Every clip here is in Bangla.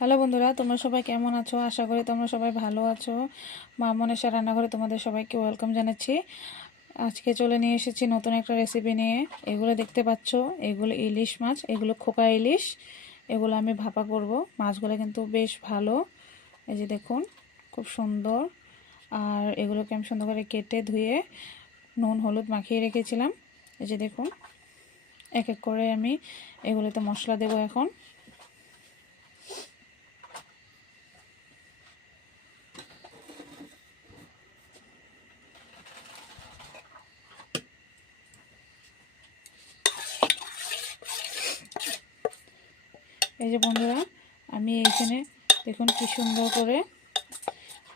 হ্যালো বন্ধুরা, তোমরা সবাই কেমন আছো? আশা করি তোমরা সবাই ভালো আছো। মা মনীষা রান্নাঘরে তোমাদের সবাইকে ওয়েলকাম জানাচ্ছি। আজকে চলে নিয়ে এসেছি নতুন একটা রেসিপি নিয়ে। এগুলো দেখতে পাচ্ছ, এগুলো ইলিশ মাছ, এগুলো খোকা ইলিশ। এগুলো আমি ভাপা করব। মাছগুলো কিন্তু বেশ ভালো, এই যে দেখুন, খুব সুন্দর। আর এগুলোকে আমি সুন্দর করে কেটে ধুয়ে নুন হলুদ মাখিয়ে রেখেছিলাম। এই যে দেখুন, এক এক করে আমি এগুলোতে মশলা দেবো এখন। এই যে বন্ধুরা, আমি এখানে দেখুন কি সুন্দর করে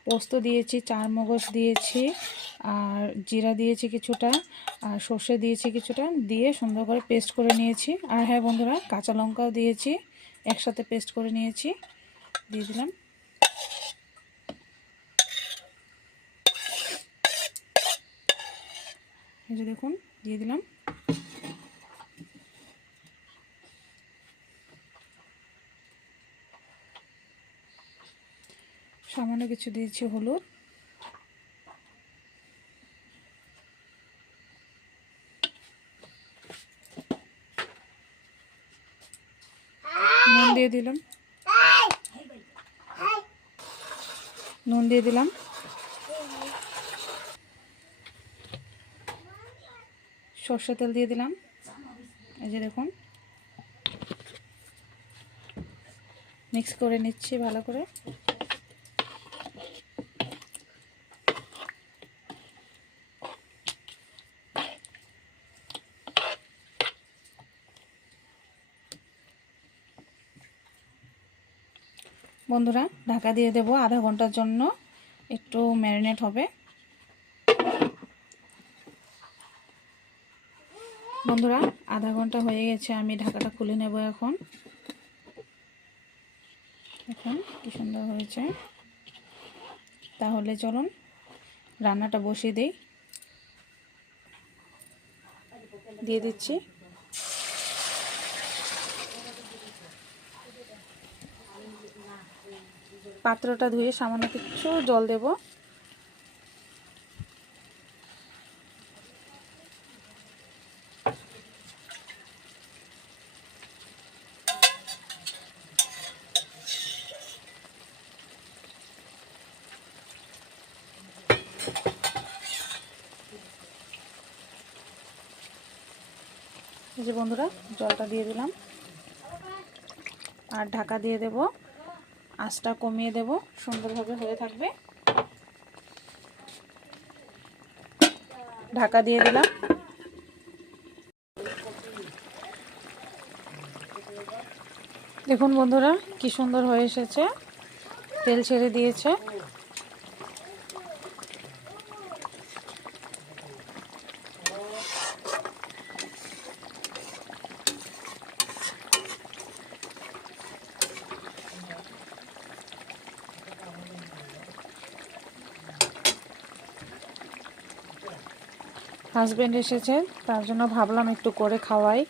পোস্ত দিয়েছি, চারমগজ দিয়েছি, আর জিরা দিয়েছি কিছুটা, আর সর্ষে দিয়েছি কিছুটা, দিয়ে সুন্দর করে পেস্ট করে নিয়েছি। আর হ্যাঁ বন্ধুরা, কাঁচা লঙ্কাও দিয়েছি, একসাথে পেস্ট করে নিয়েছি, দিয়ে দিলাম। এই যে দেখুন, দিয়ে দিলাম। সামান্য কিছু দিয়েছি হলুদ, নুন দিয়ে দিলাম, সর্ষে তেল দিয়ে দিলাম। এই যে দেখুন, মিক্স করে নিচ্ছি ভালো করে। বন্ধুরা, ঢাকা দিয়ে দেব আধা ঘন্টার জন্য, একটু ম্যারিনেট হবে। বন্ধুরা, আধা ঘন্টা হয়ে গেছে, আমি ঢাকাটা খুলে নেব এখন। এখন কি সুন্দর হয়েছে। তাহলে চলুন রান্নাটা বসিয়ে দেই। দিয়ে দিচ্ছি পাত্রটা ধুয়ে সামান্য কিছু জল দেব। এই যে বন্ধুরা, জলটা দিয়ে দিলাম, আর ঢাকা দিয়ে দেব। আঁচটা কমিয়ে দেব, সুন্দরভাবে হয়ে থাকবে। ঢাকা দিয়ে দিলাম। দেখুন বন্ধুরা, কি সুন্দর হয়ে এসেছে, তেল ছেড়ে দিয়েছে। হাজবেন্ড এসেছে, তার জন্য ভাবলাম একটু করে খাওয়াই।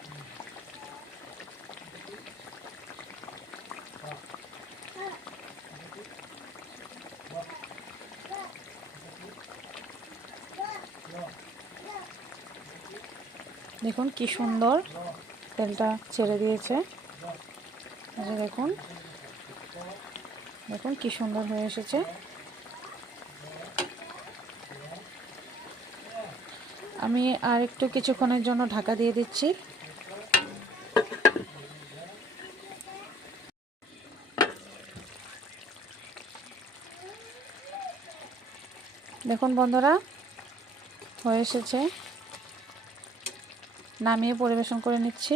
দেখুন কি সুন্দর তেলটা ছেড়ে দিয়েছে। দেখুন দেখুন কি সুন্দর হয়ে এসেছে। আমি আর একটু কিছুক্ষণের জন্য ঢাকা দিয়ে দিচ্ছি। দেখুন বন্ধুরা, হয়ে এসেছে, নামিয়ে পরিবেশন করে নিচ্ছি।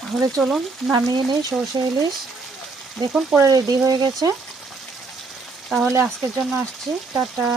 তাহলে চলুন নামিয়ে নেই সরষে ইলিশ। দেখুন পরে রেডি হয়ে গেছে। তাহলে আজকের জন্য আসছি, টাটা।